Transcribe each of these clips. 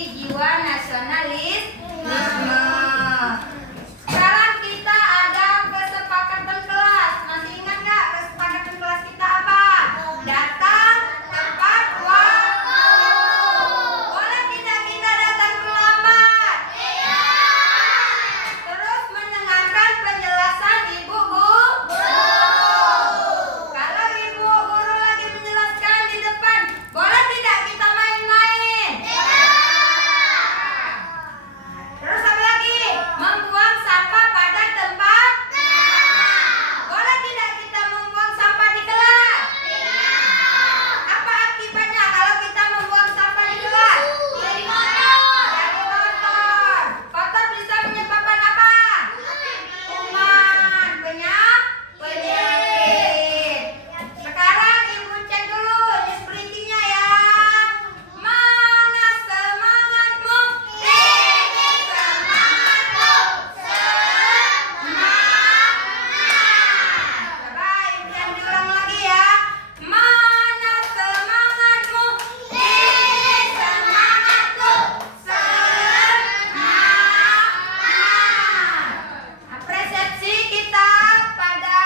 memiliki jiwa nasionalisme. Sekarang kita ada kesepakatan kelas. Masih ingat nggak kesepakatan kelas kita apa? Datang tepat waktu. Boleh tidak kita datang terlambat? Iya. Terus mendengarkan penjelasan ibu guru. Kalau ibu guru lagi menjelaskan di depan, boleh tidak kita main-main? Iya. Terus apa lagi? Membuang sampah pada tempat. Boleh tidak kita membuang sampah di kelas? Apa akibatnya kalau kita membuang sampah di kelas? Jadi kotor. Kotor bisa menyebabkan apa? Kuman, penyakit. Sekarang ibu cek dulu sprintingnya ya. Mana semangatmu? Ini semangatku. Semangat. Coba ibu yang diulang lagi ya. Mana semangatmu? Ini semangatku. Semangat. Apresiasi kita pada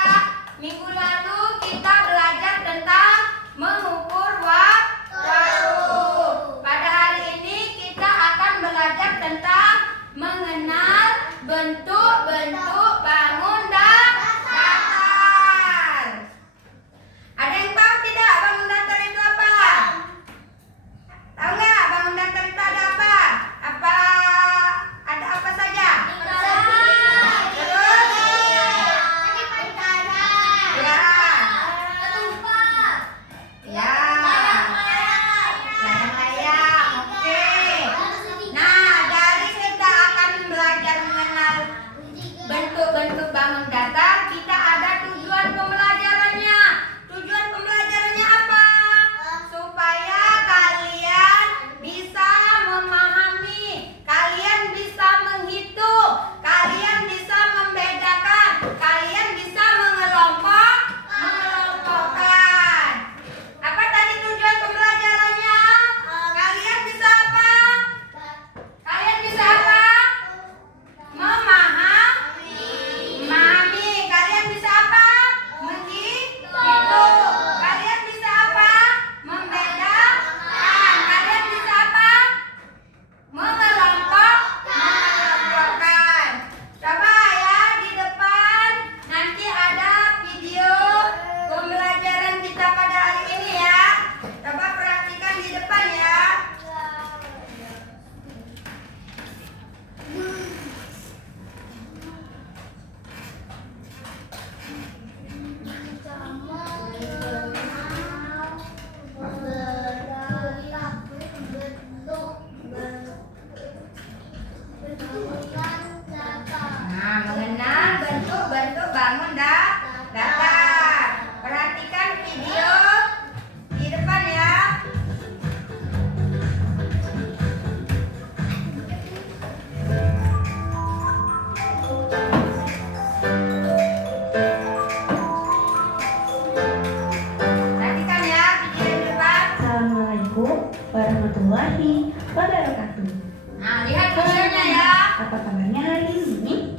minggu lalu kita belajar tentang mengukur waktu. Pada hari ini kita akan belajar tentang mengenal bentuk-bentuk bangun datar. Ada yang tahu tidak bangun datar itu apa? Tahu nggak bangun datar itu ada apa? Ada apa saja? Terus? Ya. Layang-layang. Oke. Nah, dari kita akan belajar mengenal bentuk-bentuk bangun datar, kita ada tujuan pembelajarannya. Tujuan pembelajarannya apa? Supaya kalian bisa memahami, kalian bisa menghitung, kalian bisa membedakan, kalian bisa mengelompokkan. Apa tadi tujuan pembelajarannya? Kalian bisa apa? Kalian bisa apa? Memahami. Kalian bisa apa? Menghitung. Kalian bisa apa? Membedakan. Kalian bisa apa? Mengelompokkan. Coba ya di depan nanti ada video pembelajaran kita pada hari ini ya. Coba perhatikan di depan ya. Nah, mengenal bentuk-bentuk bangun datar. Perhatikan video di depan ya. Perhatikan ya video di depan. Assalamualaikum warahmatullahi wabarakatuh. Nah, lihat videonya ya. Apa kabarnya hari ini?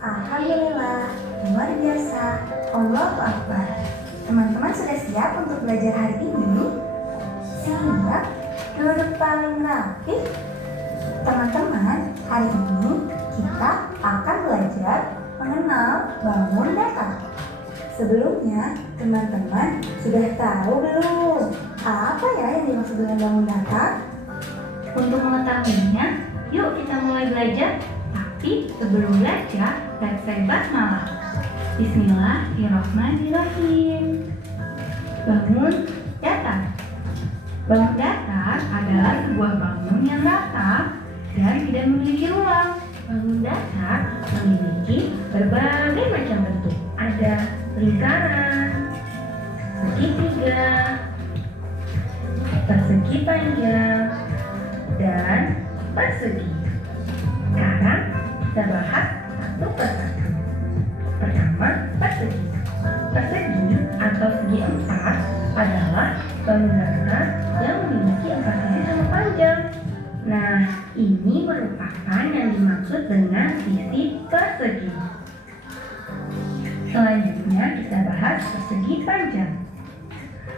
Alhamdulillah, luar biasa. Allahu Akbar. Teman-teman sudah siap untuk belajar hari ini? Siap? Duduk paling rapi. Teman-teman, hari ini kita akan belajar mengenal bangun datar. Sebelumnya, teman-teman sudah tahu belum apa ya yang dimaksud dengan bangun datar? Untuk mengetahuinya, yuk kita mulai belajar. Tapi sebelum belajar, let's say basmalah. Bismillahirrahmanirrahim. Bangun datar. Bangun datar adalah sebuah bangun yang rata dan tidak memiliki ruang. Bangun datar memiliki berbagai macam bentuk. Ada lingkaran, segitiga, persegi panjang, dan persegi. Sekarang kita bahas satu persatu. Pertama, persegi. Persegi atau segi empat adalah bangun datar yang memiliki empat sisi sama panjang. Nah, ini merupakan yang dimaksud dengan sisi persegi. Selanjutnya kita bahas persegi panjang.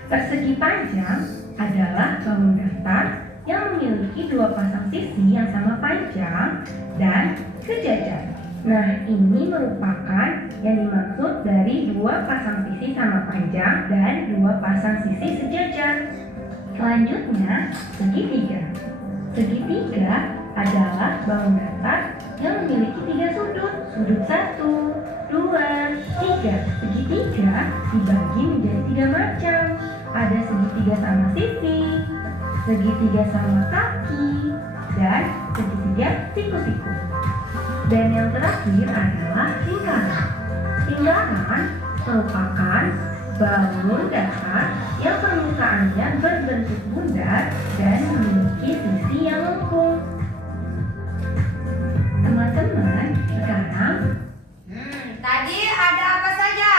Persegi panjang adalah bangun datar yang memiliki dua pasang sisi yang sama panjang dan sejajar. Nah, ini merupakan yang dimaksud dari dua pasang sisi sama panjang dan dua pasang sisi sejajar. Selanjutnya, segitiga. Segitiga adalah bangun datar yang memiliki tiga sudut. Sudut 1, 2, 3. Segitiga dibagi menjadi tiga macam. Ada segitiga sama sisi, segitiga sama kaki, dan segitiga siku-siku. Dan yang terakhir adalah lingkaran. Lingkaran merupakan bangun datar yang permukaannya berbentuk bundar dan memiliki sisi yang lengkung. Teman-teman, sekarang Tadi ada apa saja?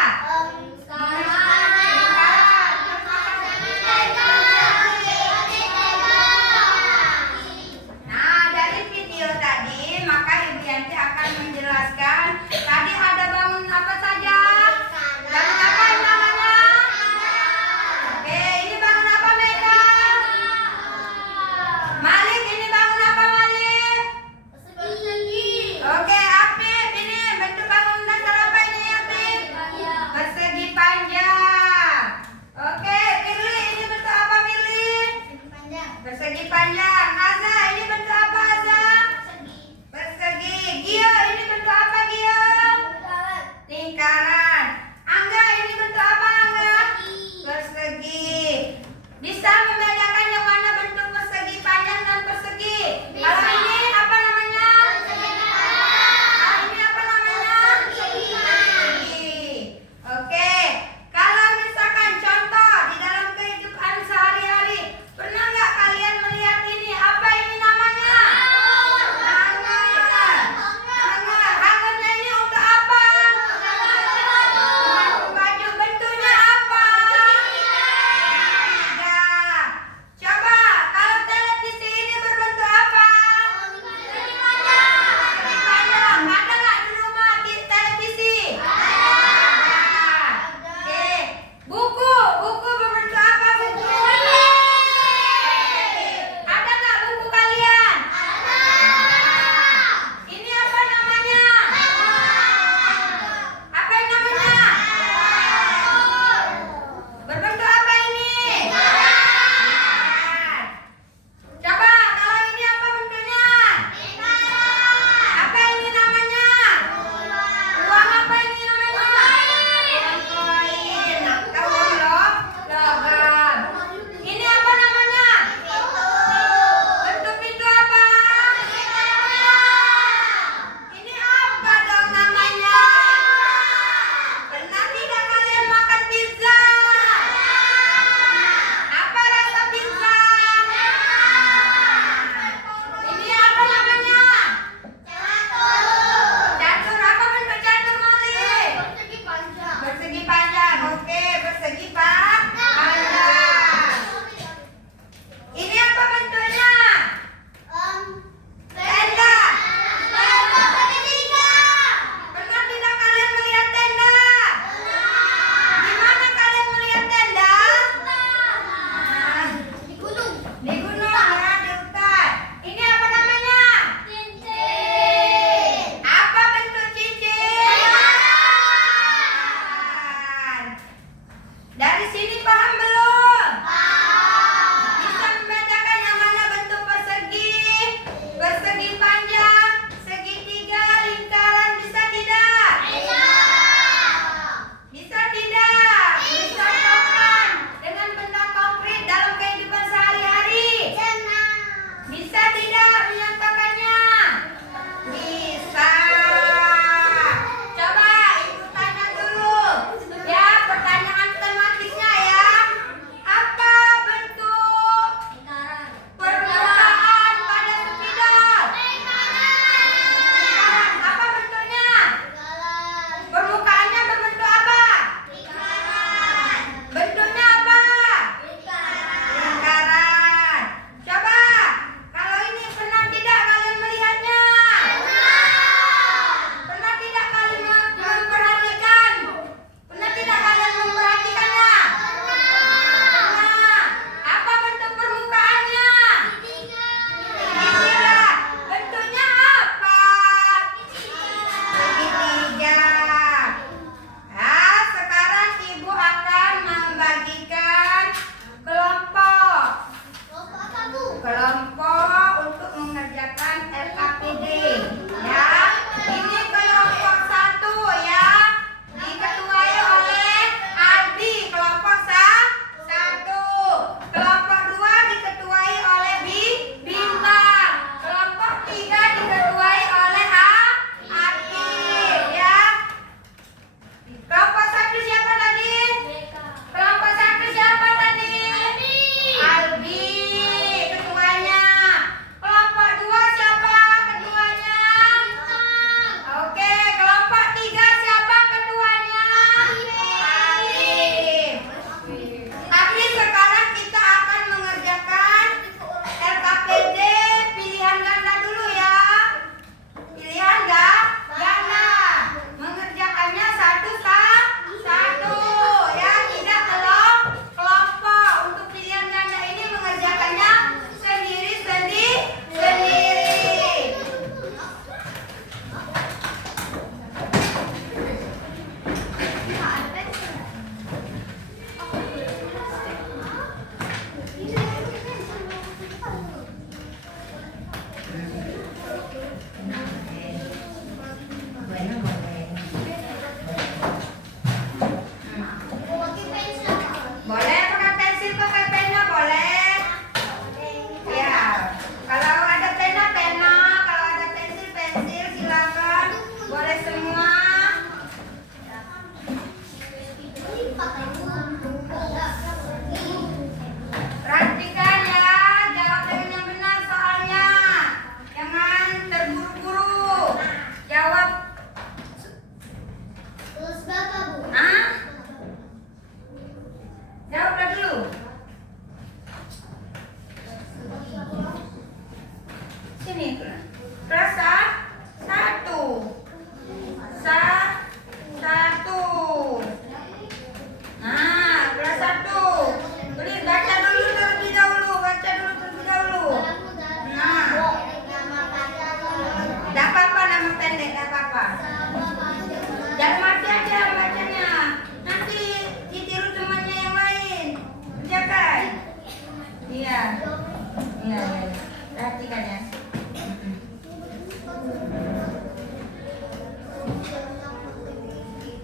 Nah, dari video tadi maka Ibu Yanti akan menjelaskan. Tadi ada bangun apa saja? Bangun apa yang namanya? Oke, ini bangun apa Mega? kelompok untuk mengerjakan LKPD ya. Ini kelompok 1 ya, diketuai oleh Albi, kelompok 1. Kelompok 2 diketuai oleh Bintang. Kelompok 3 diketuai oleh Aki ya. Kelompok 1 siapa tadi? Kelompok 1 siapa tadi? Albi ketuanya. Kelompok 2 siapa ketuanya? Oke, kelompok 3 siapa ketuanya? Alif. Tapi sekarang kita akan mengerjakan LKPD pilihan ganda dulu ya. Pilihan ganda. Mengerjakannya satu ya, tidak kelompok. Untuk pilihan ganda ini mengerjakannya sendiri. Boleh pakai pensil, pakai pena boleh. Ya, kalau ada pena, kalau ada pensil, silakan. Boleh semua. Perhatikan ya, jawab dengan yang benar soalnya. Jangan terburu-buru. Jawab. Hah? Jawablah dulu. Sini, kelas 1. Nah, kelas 1. Beri baca dulu terlebih dahulu. Nah, tidak apa-apa nama pendek, tidak apa-apa. Jangan mati aja bacanya. Nanti ditiru temannya yang lain. Kerjakan. Iya. Perhatikan ya.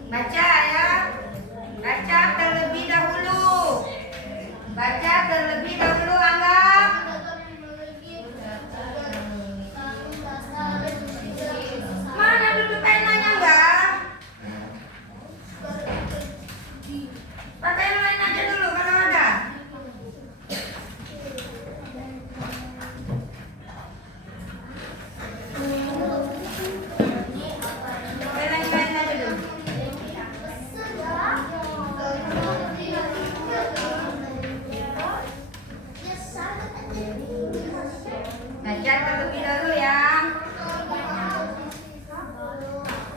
Baca ya. Baca terlebih dahulu, Angga. Mana dulu penanya, enggak? Pakai yang lain aja dulu kalau ada. Pakai yang lain aja dulu. Baca terlebih dahulu ya.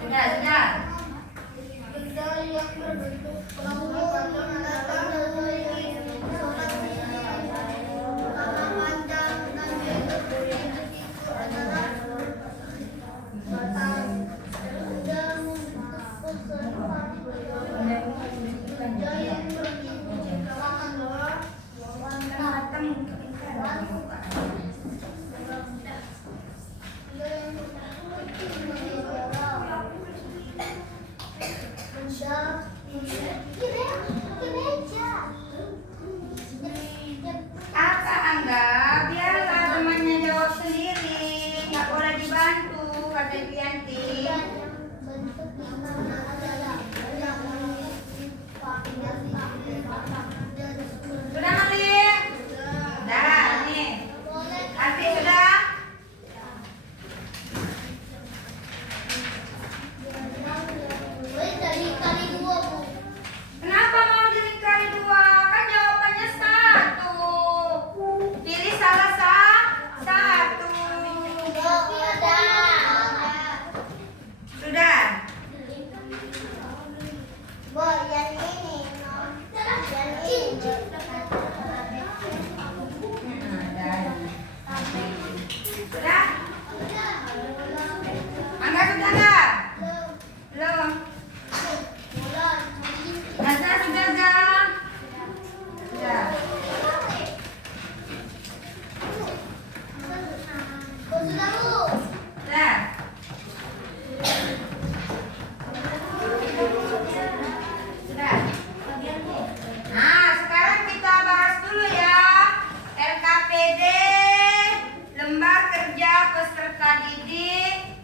Sudah. Bisa.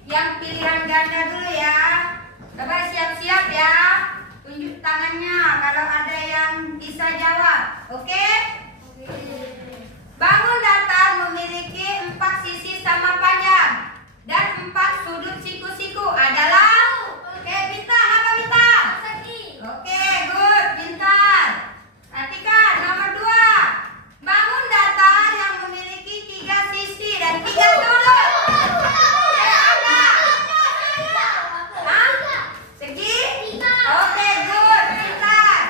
Yang pilihan ganda dulu ya. Coba siap-siap ya. Tunjuk tangannya kalau ada yang bisa jawab. Oke? Bangun datar memiliki 4 sisi sama panjang dan 4 sudut siku-siku adalah. Oke, Bintang apa Bintang? Oke, good, pintar. Perhatikan nomor 2. Bangun datar yang memiliki 3 sisi dan 3 sudut. Apa? Hah? Segi? Oke, good, pintar.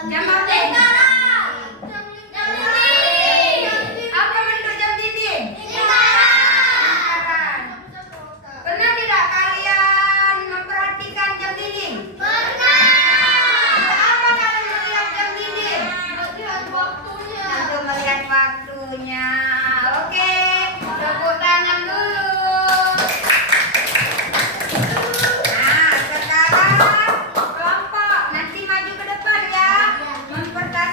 Jam apa? Apa bentuk jam dinding? Lingkaran. Pernah tidak kalian memperhatikan jam dinding? Apa kalian melihat jam dinding? Untuk melihat waktunya. Oke, tepuk tangan dulu. Nah, sekarang kelompok nanti maju ke depan ya. Memperhatikan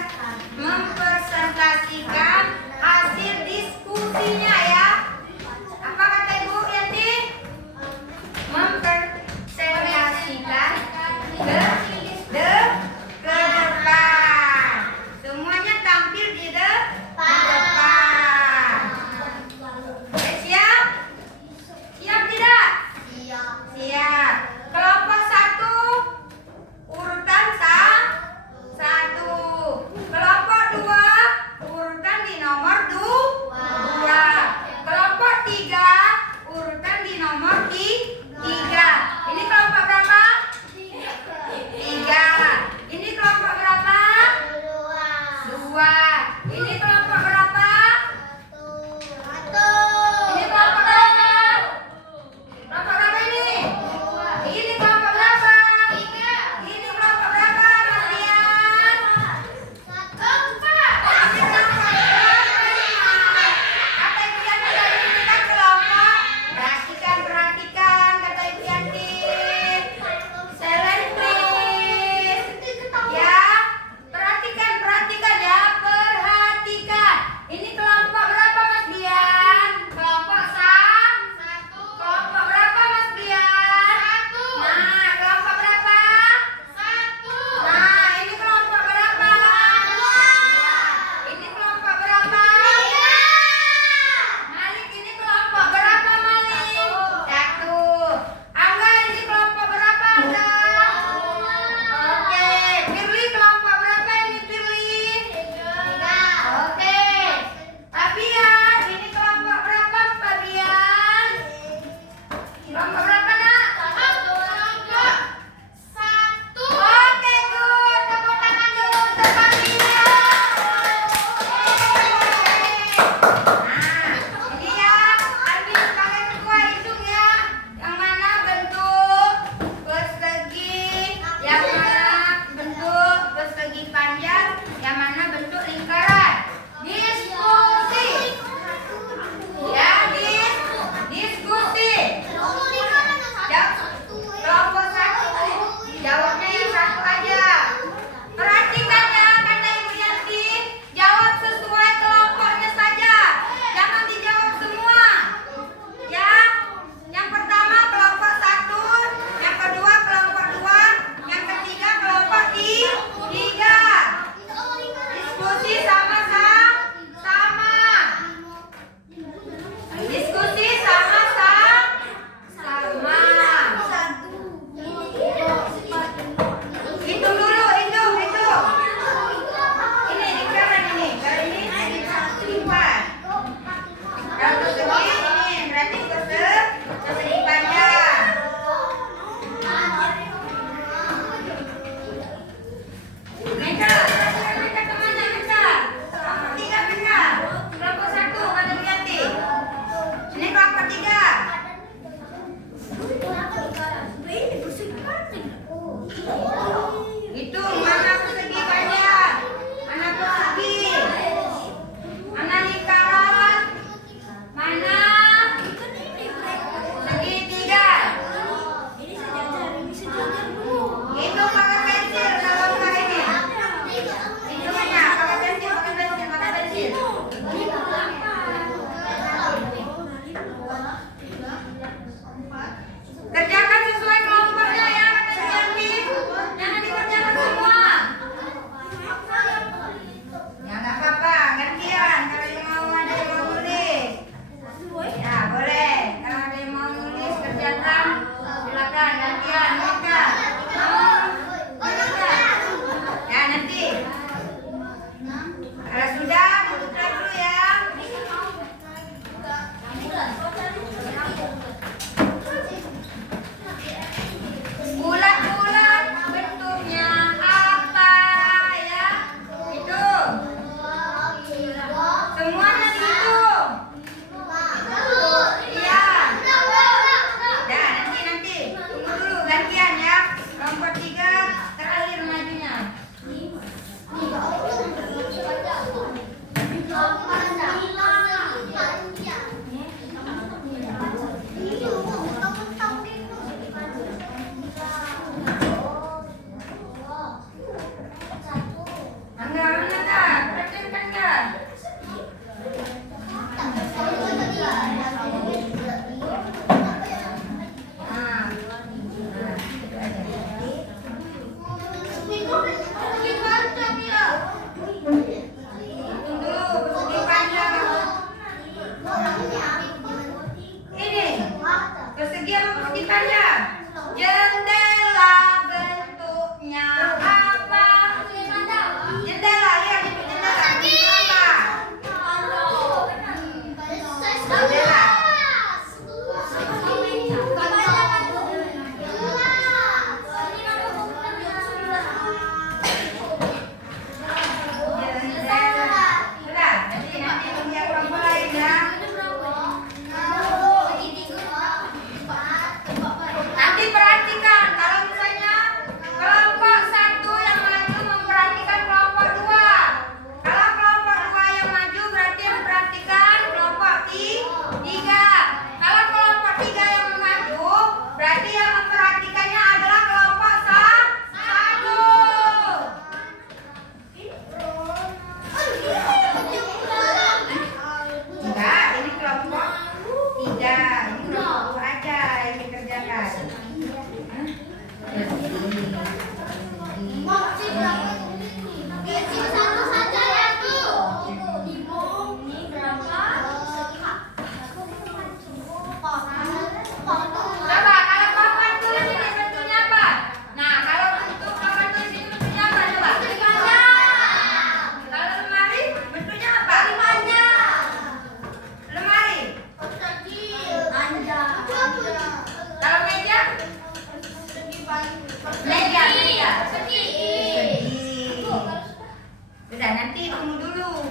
nanti tunggu dulu.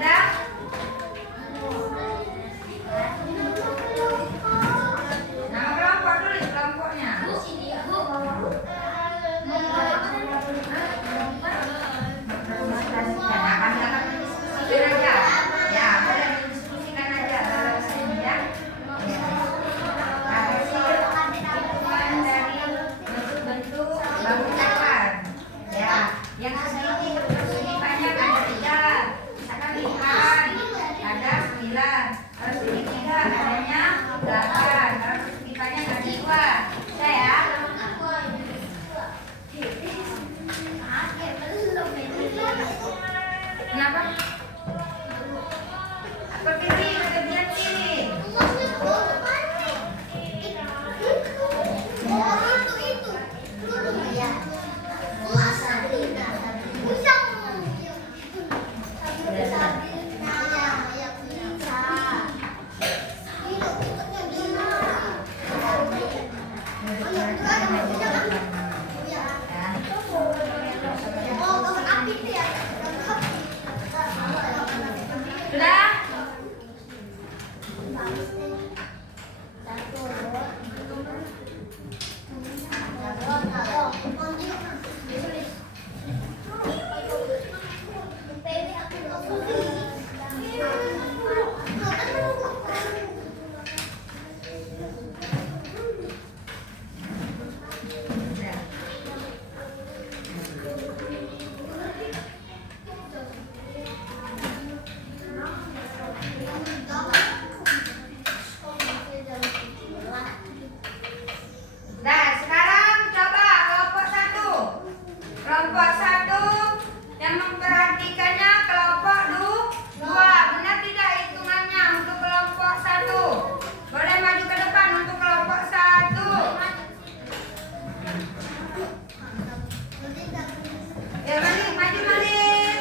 Udah? Nama kelompok tulis kelompoknya. Mendiskusikan aja. Ya, boleh mendiskusikan aja dalam sini ya. Hitungan dari bentuk-bentuk bangun cakar. Ya, yang persegi panjang ada 3. Misalkan 5, ada 9. Kalau segitiga adanya 8. Kalau persegi panjang ada 2. Bisa ya? Kenapa? Berdiri, kemudian sini. Sudah? Nah, sekarang coba kelompok 1. Kelompok 1 yang memperhatikannya kelompok 2. Benar tidak hitungannya untuk kelompok 1? Boleh maju ke depan untuk kelompok 1. Ya, maju Malik.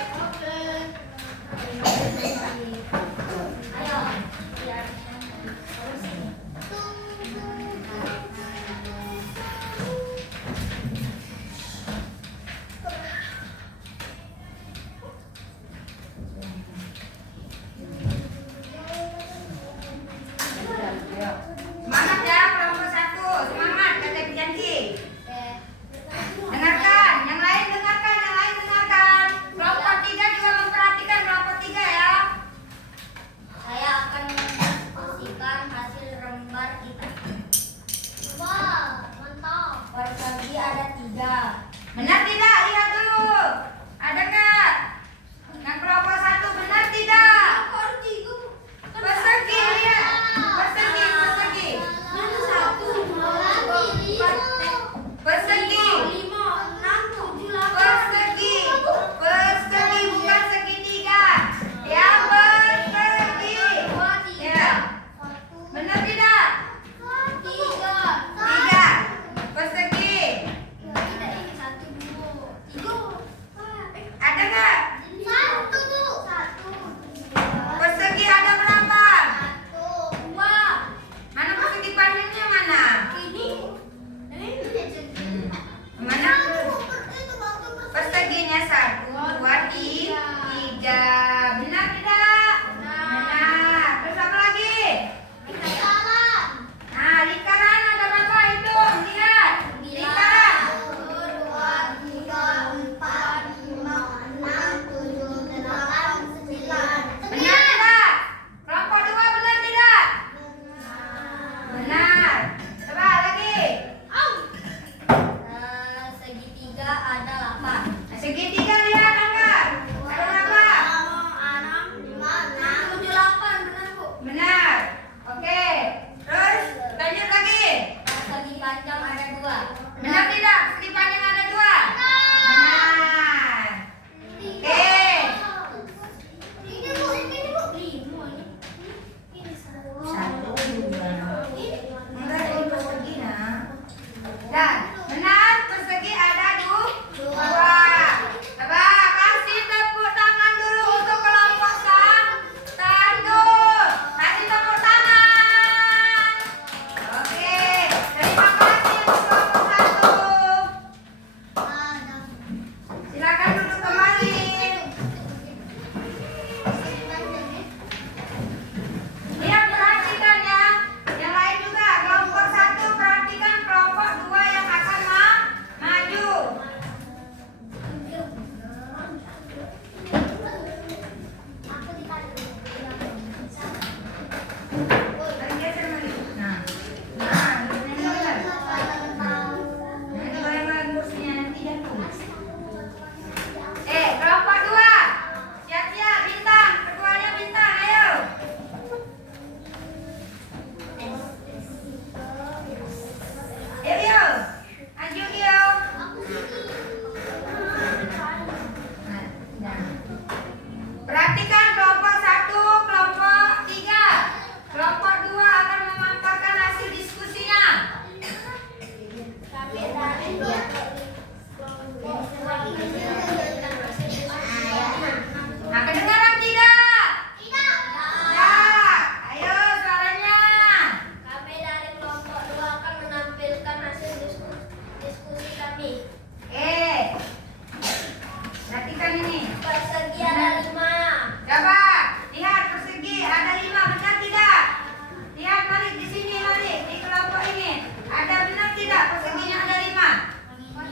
Semangat ya kelompok 1, semangat kata janji. Dengan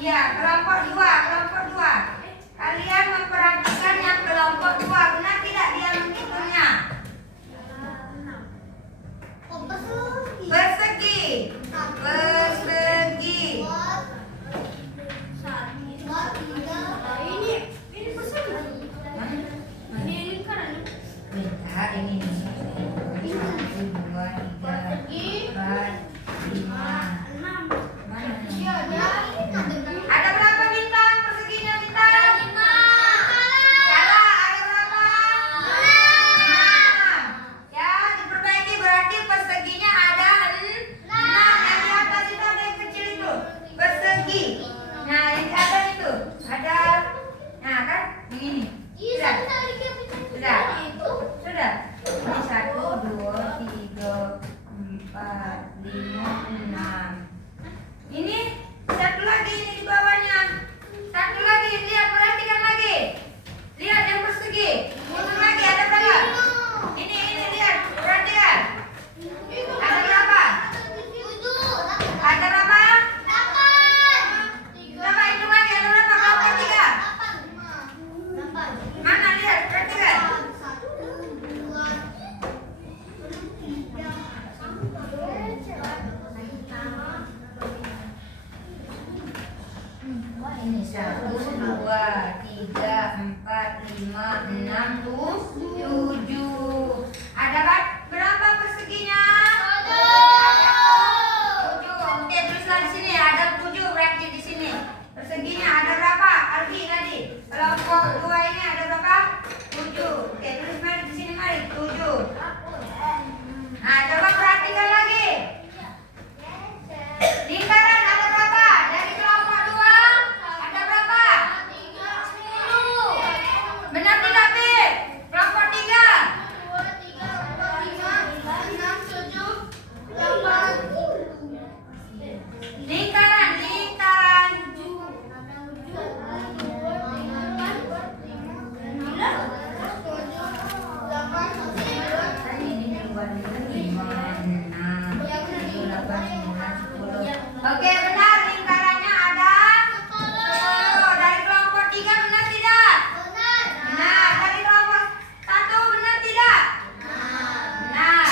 Iya, kelompok dua. Kalian memperhatikan yang kelompok dua. Benar tidak dia menghitungnya? Persegi. Bentar, ini nih. 1, 2, 3, 4, 5. Mana nih? Ada berapa bintang? Perseginya bintang? 5. Salah, ada berapa? 6. Ya, diperbaiki berarti perseginya ada 6. Yang di atas itu ada yang kecil itu. Persegi. Nah, yang di atas itu ada. Nah, kan begini. Sudah. Ini 1, 2, 3, 4, 5, 6. Ini satu lagi ini di bawahnya. Satu lagi, lihat, perhatikan lagi. Lihat yang persegi. Hitung lagi ada berapa? Ini lihat, perhatikan. Ada berapa? Ada berapa? Coba hitung lagi ada berapa? Kelompok 3. Mana lihat, perhatikan. Ini 1, 2, 3, 4, 5, 6, 7. Ada berapa perseginya? 7. Oke, tulislah di sini. Ada 7 berarti di sini. Perseginya ada berapa? Alfi tadi. Kelompok 2 ini ada berapa? 7. Oke, tulis mari di sini mari. 7. Nah, coba perhatikan lagi. Lingkaran ada berapa? Dari kelompok 2 ada berapa? Benar tidak, Bib? Kelompok 3. Lingkaran. Oke, benar, lingkarannya ada 10. Dari kelompok 3 benar tidak? Benar. Dari kelompok 1 benar tidak? Benar.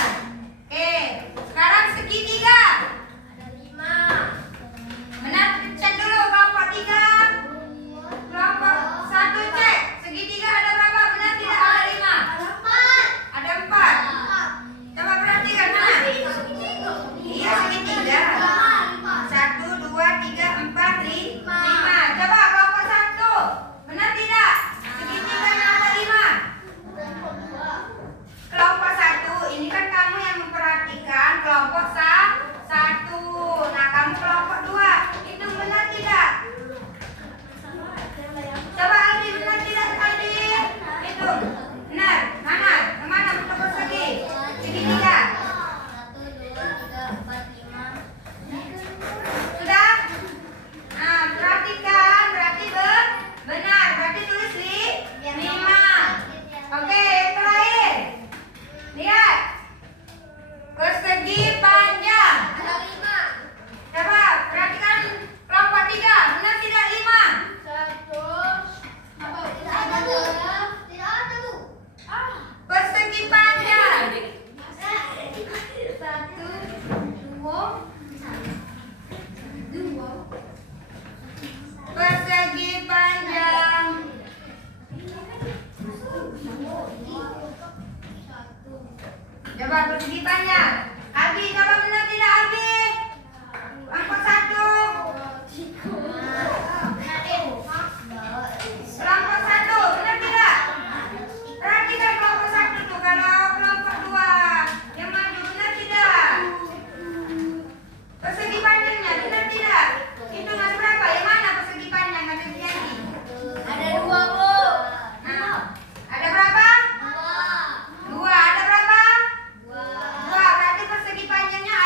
Oke, sekarang segitiga. Benar, cek dulu kelompok 3. Kelompok 1 cek. Segitiga ada berapa? Benar tidak? Ada 5. Ada 4. Coba perhatikan mana? Iya, segitiga. 1, 2, 3, 4, 5. Coba kelompok 1. Benar tidak? Segitiganya ada 5. Kelompok 1. Ini kan kamu yang memperhatikan kelompok 1. Nah, kamu kelompok 2. Itu benar tidak? Coba Aldi, benar tidak Aldi? Itu. Benar. Mana? Kemana bentuk persegi? Segitiga. Sudah? Nah, perhatikan, berarti benar, berarti tulis 5. Oke, yang terakhir. Lihat. Persegi panjang. Coba perhatikan kelompok 3, benar tidak 5? Persegi panjang. 1, 2. Persegi panjang. Coba persegi panjang. Albi, coba benar tidak Albi? Kelompok 1. Kelompok 1, benar tidak? Perhatikan kelompok 1 tuh. Kalau kelompok 2 yang maju, benar tidak? Persegi panjangnya, benar tidak? Hitung ada berapa? Yang mana persegi panjang? Ada di sini. Ada 2, Bu. Nah, ada berapa? 2. Ada berapa? 2. Berarti persegi panjangnya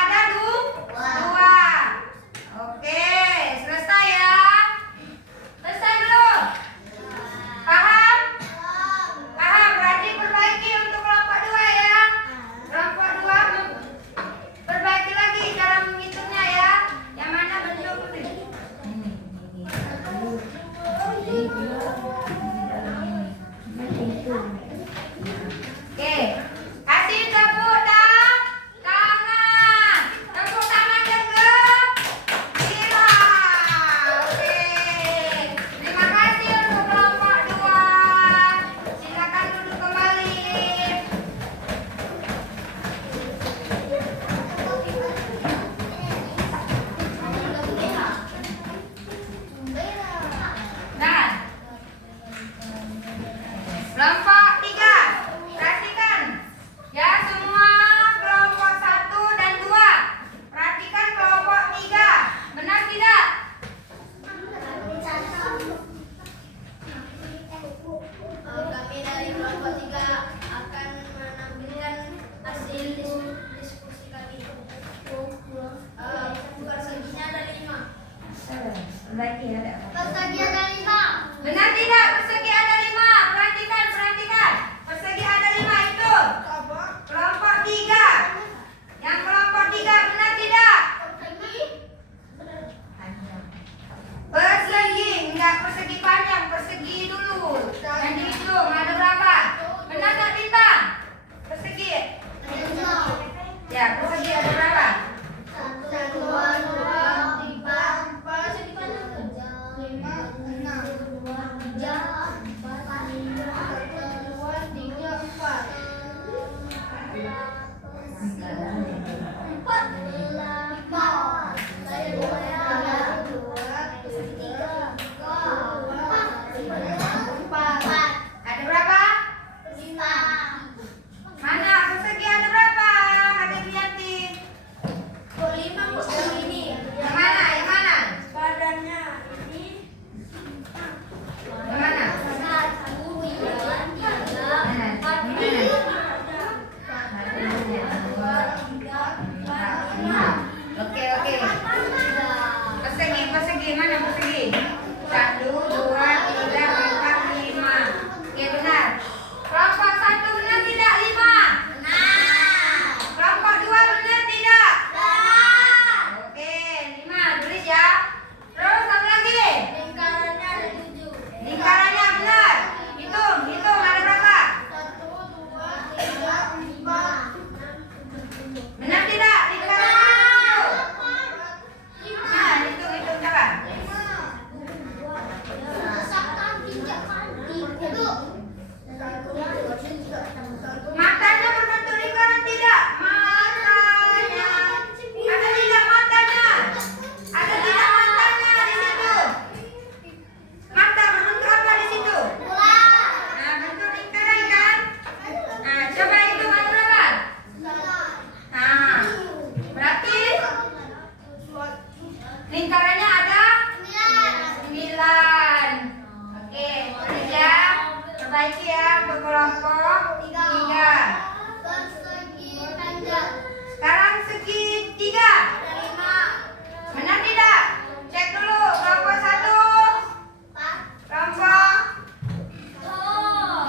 ada. Persegi ada 5. Benar tidak? Persegi ada 5. Perhatikan, perhatikan. Persegi ada 5 itu. Kelompok 3. Yang kelompok 3 benar tidak? Persegi, enggak persegi panjang, persegi dulu. Yang dihitung ada berapa? Benar tak Bintang? Persegi. Ya, persegi ada berapa? 1, 2, 3, 4, 5, 6, 7, 8, 9, Ada berapa? Mana persegi ada berapa? Ada Bianti. Yang mana? Yang mana? Badannya ini Yang mana? 1, 2, 3, 4, 5, Oke, oke. Persegi, persegi mana persegi? 1, 2, 3, 4, 5. Oke, benar. Kelompok 1 benar tidak? 5. Kelompok 2 benar tidak? Oke, 5. Tulis ya. Terus apa lagi? lingkarannya ada 7. Lingkarannya benar. Hitung, hitung ada berapa? 1, 2, 3, 4, Benar tidak? Lingkarannya itu. Nah, hitung, hitung coba. Matanya berbentuk lingkaran tidak? Matanya. Ada tidak matanya? Ada tidak matanya di situ? Mata berbentuk apa di situ? Nah, bentuk lingkaran kan? Nah, coba hitung ada berapa? Nah, berarti lingkarannya ada 9. Oke, tulis ya. Perbaiki ya untuk kelompok 3. Sekarang segitiga. Benar tidak? Cek dulu kelompok 1, kelompok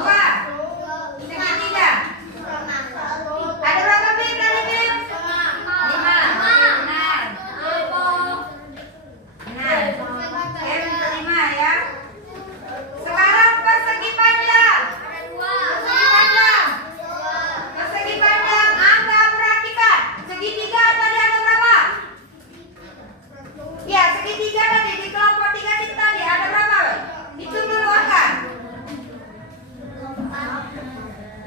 2, segitiga. Ada berapa Bim tadi Bim? 5. Benar. Benar. Oke, bentuk 5 ya. Sekarang persegi panjang. Persegi panjang. Persegi panjang. Anda perhatikan. Segitiga tadi ada berapa? Ya, segitiga tadi di kelompok 3 itu tadi ada berapa? Hitung dulu angka.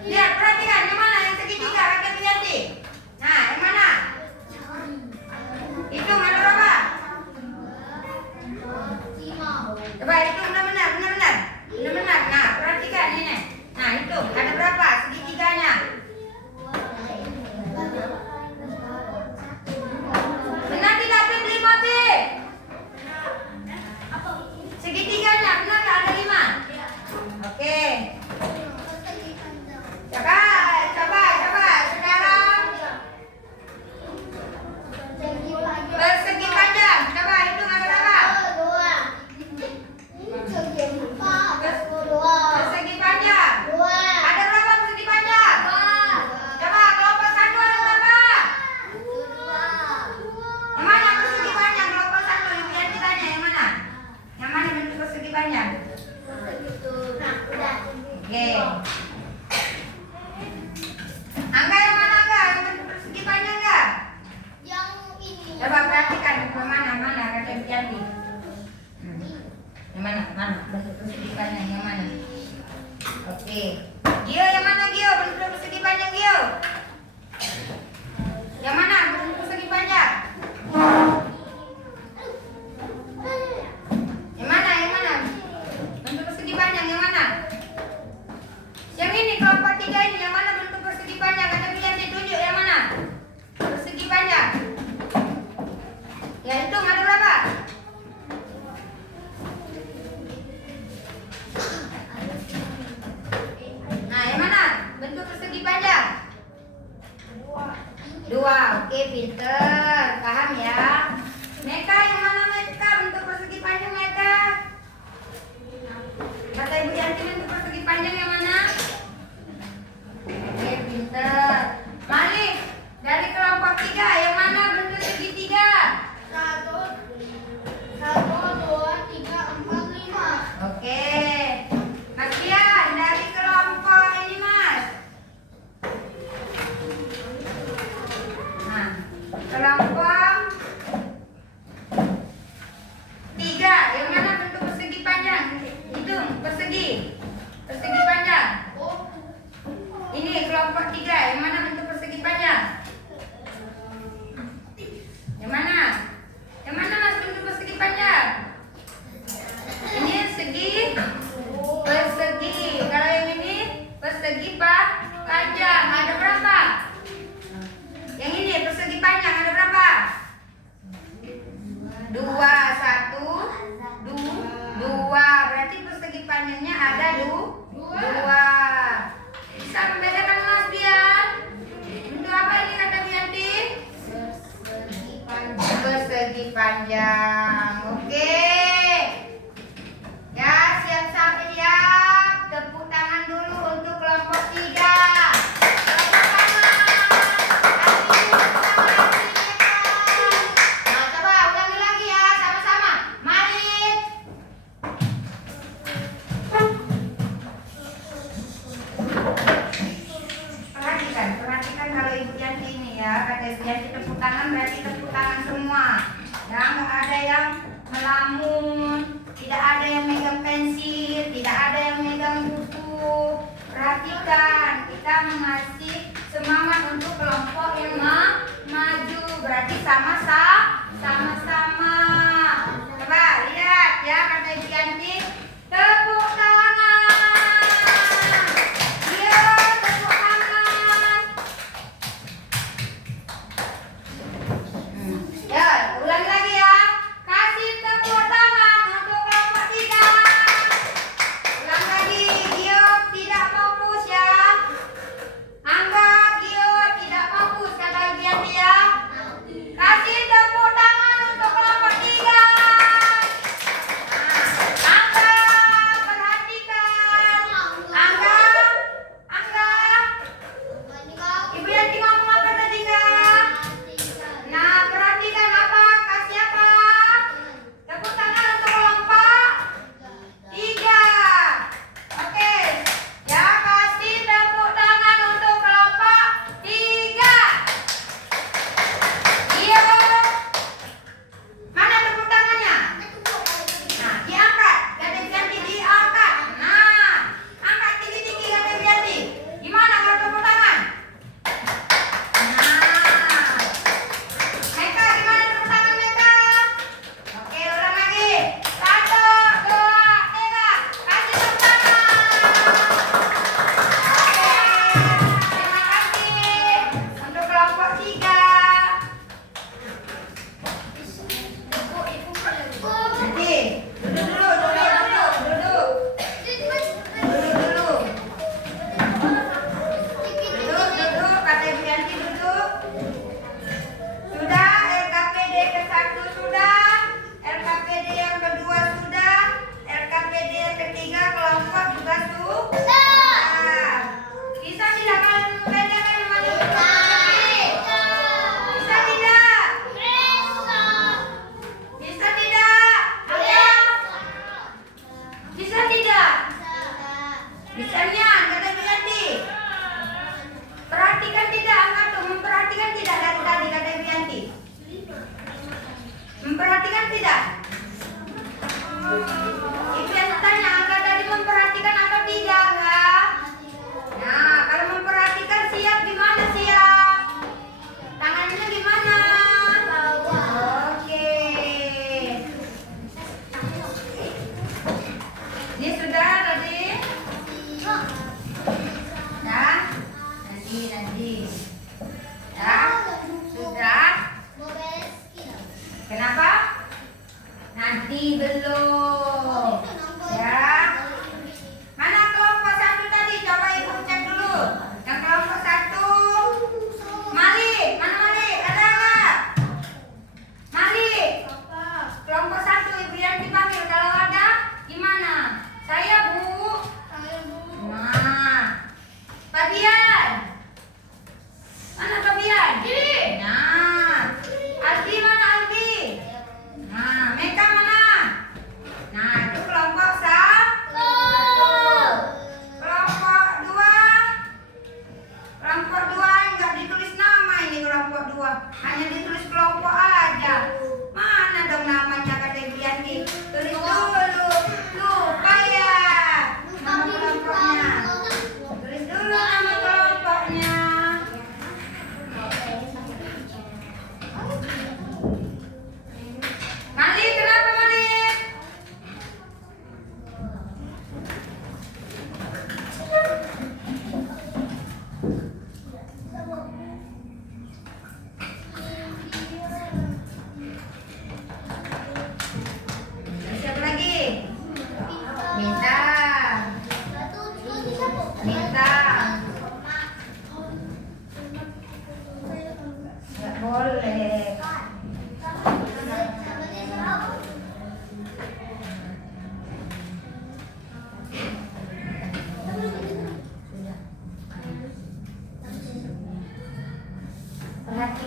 Lihat, perhatikan yang mana yang segitiga kakek Bianti. Nah, yang mana? Hitung ada berapa? Coba hitung benar-benar, benar-benar. Benar-benar. Nah, perhatikan ini. Nah, hitung ada berapa segitiganya? Benar tidak Bim? 5 Bim? Segitiganya benar nggak ada 5? Oke. Coba, coba, coba. Sekarang persegi panjang. Coba hitung ada berapa? Persegi panjang. Ada berapa persegi panjang? Coba kelompok 1 ada berapa? Yang mana persegi panjang kelompok 1? Ibu Yanti tanya yang mana? Yang mana bentuk persegi panjang? Oke. Angga yang mana Angga? Yang bentuk persegi panjang enggak? Coba perhatikan yang mana kakek Yanti. Yang mana? Mana? Bentuk persegi panjang yang mana? Oke. Gio yang mana Gio? Bentuk persegi panjang Gio. Yang mana? Bentuk persegi panjang. Yang mana? Yang mana? Bentuk persegi panjang yang mana? Yang ini kelompok 3 ini yang mana bentuk persegi panjang? Kakek Bianti tunjuk yang mana? Persegi panjang. Ya hitung ada berapa?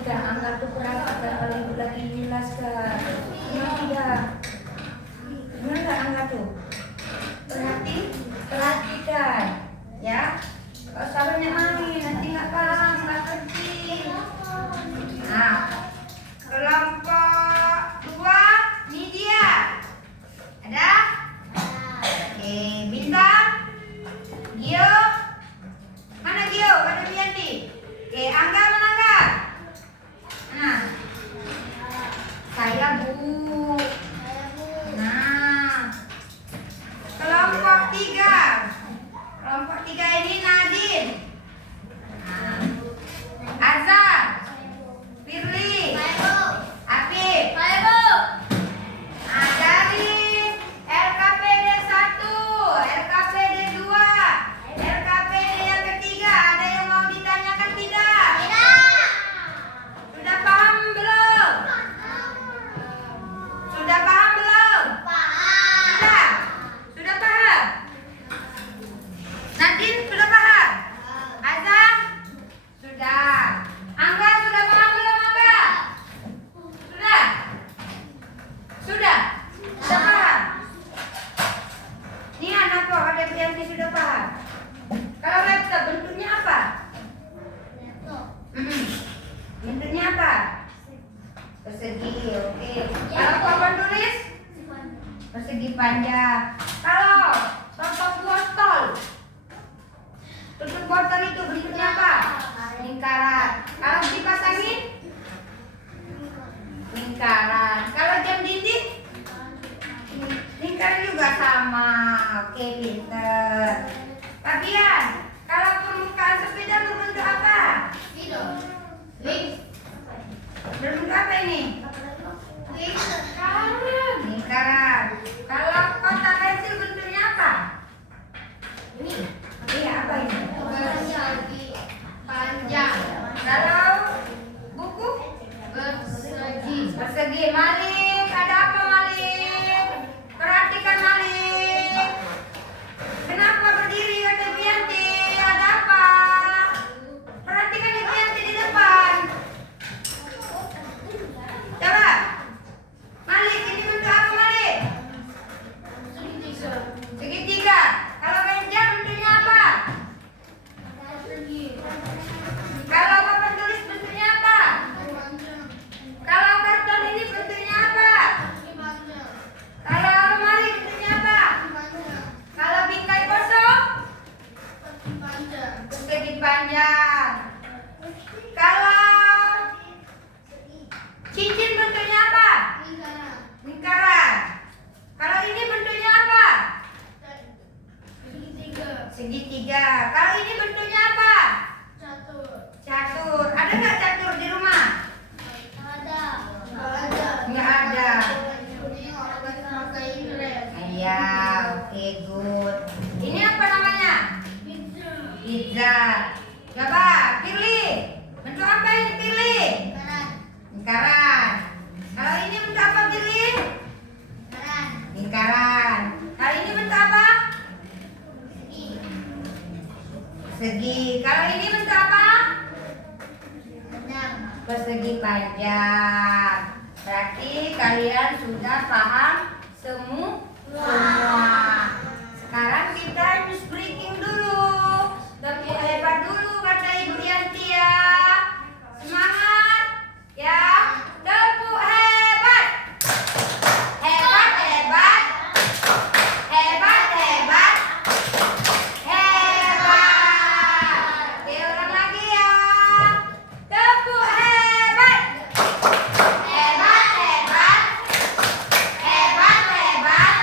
Perhatikan angka tuh, perhatikan kalau ibu lagi menjelaskan. Benar tidak? Benar nggak angka tuh? Perhatikan, ya. Kalau sabarnya mami nanti nggak paham, nggak ngerti. Nah, kelompok 2 ini dia. Ada? Oke, Bintang, Gio, mana Gio? Ada Bianti. Oke, Angga mana Angga? Nah, saya Bu. Nah, kelompok 3. Kelompok 3 ini Nadine. Nah, Azhar, Firly, Apip. Nah, dari LKPD 1, LKPD 2, LKPD yang ketiga, ada yang mau ditanyakan tidak? Sudah paham belum? Sudah paham belum? Sudah? Sudah paham? Nadine sudah paham? Azhar? Sudah. Angga sudah paham belum Angga? Sudah? Sudah? Sudah paham? Ini anak kok ada Bianti sudah paham? Kalau laptop bentuknya apa? Bentuknya apa? Persegi, oke. Kalau papan tulis? Persegi panjang. Kalau tutup botol, tutup botol itu bentuknya apa? Lingkaran. Kalau dipasangin? Lingkaran. Kalau jam dinding? Lingkaran juga sama. Oke, pinter. Fabian, kalau permukaan sepeda berbentuk apa? Berbentuk apa ini? Lingkaran. Kalau kotak pensil bentuknya apa? Iya, apa ini? Kalau buku? Persegi. Malik, ada apa Malik? Perhatikan Malik. Kenapa berdiri kata Bianti? Ada apa? Perhatikan Ibu Bianti di depan. Coba. Malik, ini bentuk apa Malik? Segitiga. Kalau meja bentuknya apa? Kalau papan tulis bentuknya apa? Kalau karton ini bentuknya apa? Kalau lemari bentuknya apa? Kalau bingkai kosong? Persegi panjang. Kalau cincin bentuknya apa? Lingkaran. Kalau ini bentuknya apa? Segitiga. Kalau ini bentuknya apa? Catur. Ada nggak catur di rumah? Nggak ada. Iya, oke, good. Ini apa namanya? Pizza. Coba, Firly. Bentuk apa ini Firly? Lingkaran. Kalau ini bentuk apa Firly? Lingkaran. Kalau ini bentuk apa? Persegi. Kalau ini bentuk apa? Persegi panjang. Berarti kalian sudah paham semua. Sekarang kita news breaking dulu. Tepuk hebat dulu kata Ibu Yanti ya. Semangat ya. Tepuk hebat. Hebat, hebat. Hebat, hebat. Hebat. Oke, ulang lagi ya. Tepuk hebat. Hebat, hebat. Hebat, hebat.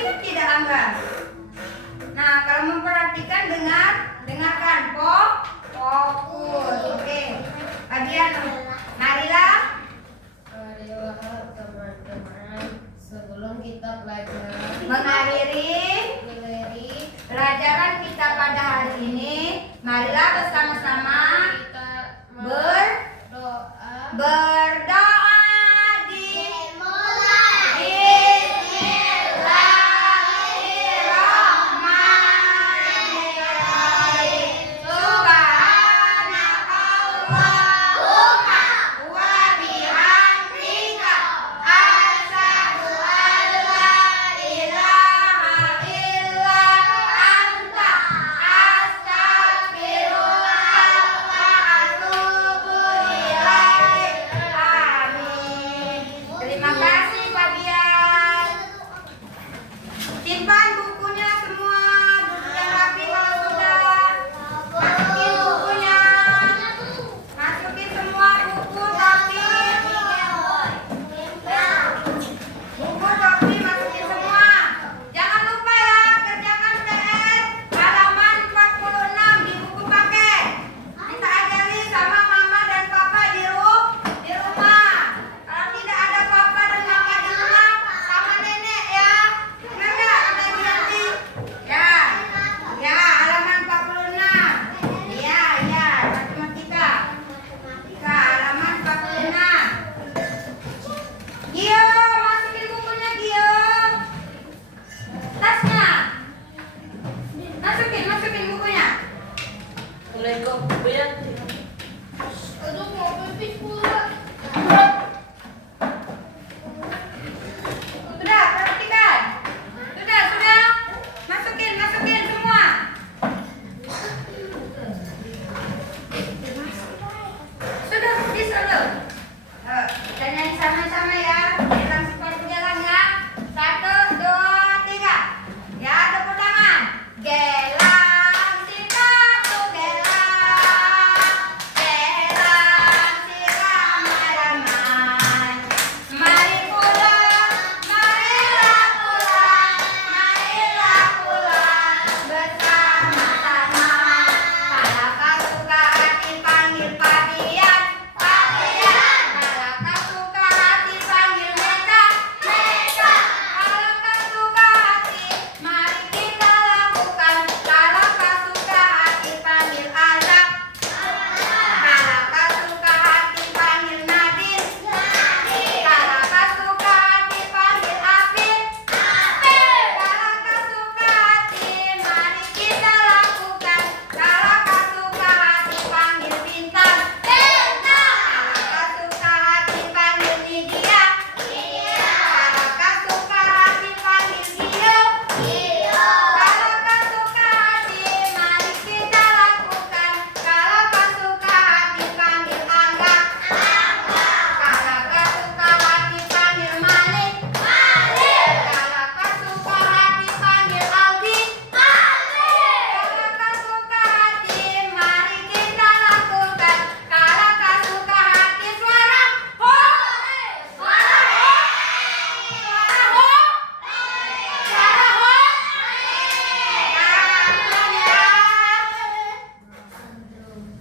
Ngerti kan tidak Angga? Nah, kalau memperhatikan dengarkan fokus. Oke. Bagian marilah teman-teman, sebelum kita belajar mengakhiri pelajaran kita pada hari ini, marilah bersama-sama berdoa berdoa di Bismillahirrahmanirrahim. Subhanakallahumma wa bihamdika asyhadu an la ilaha illa anta astaghfirullah wa atubu ilaik. Amin. Terima kasih Fabian. Simpan bukunya semua, duduk yang rapi kalau sudah. Masukin bukunya. Masukin semua buku topi. Buku topi masukin semua. Jangan lupa ya, kerjakan PR halaman 46 di buku paket. Kita ajari sama mama dan papa di rumah. Kalau tidak ada papa dan mama di rumah, sama nenek ya. Benar nggak kata Ibu Yanti? Ya. Ya, halaman 46. Iya, iya, matematika. Matematika halaman 46. Gio, masukin bukunya Gio. Tasnya. Masukin bukunya. aduh mau pipis pula. Sudah, perhatikan. Sudah. Masukin semua. Sudah, bisa loh. Kita nyanyi sama-sama ya.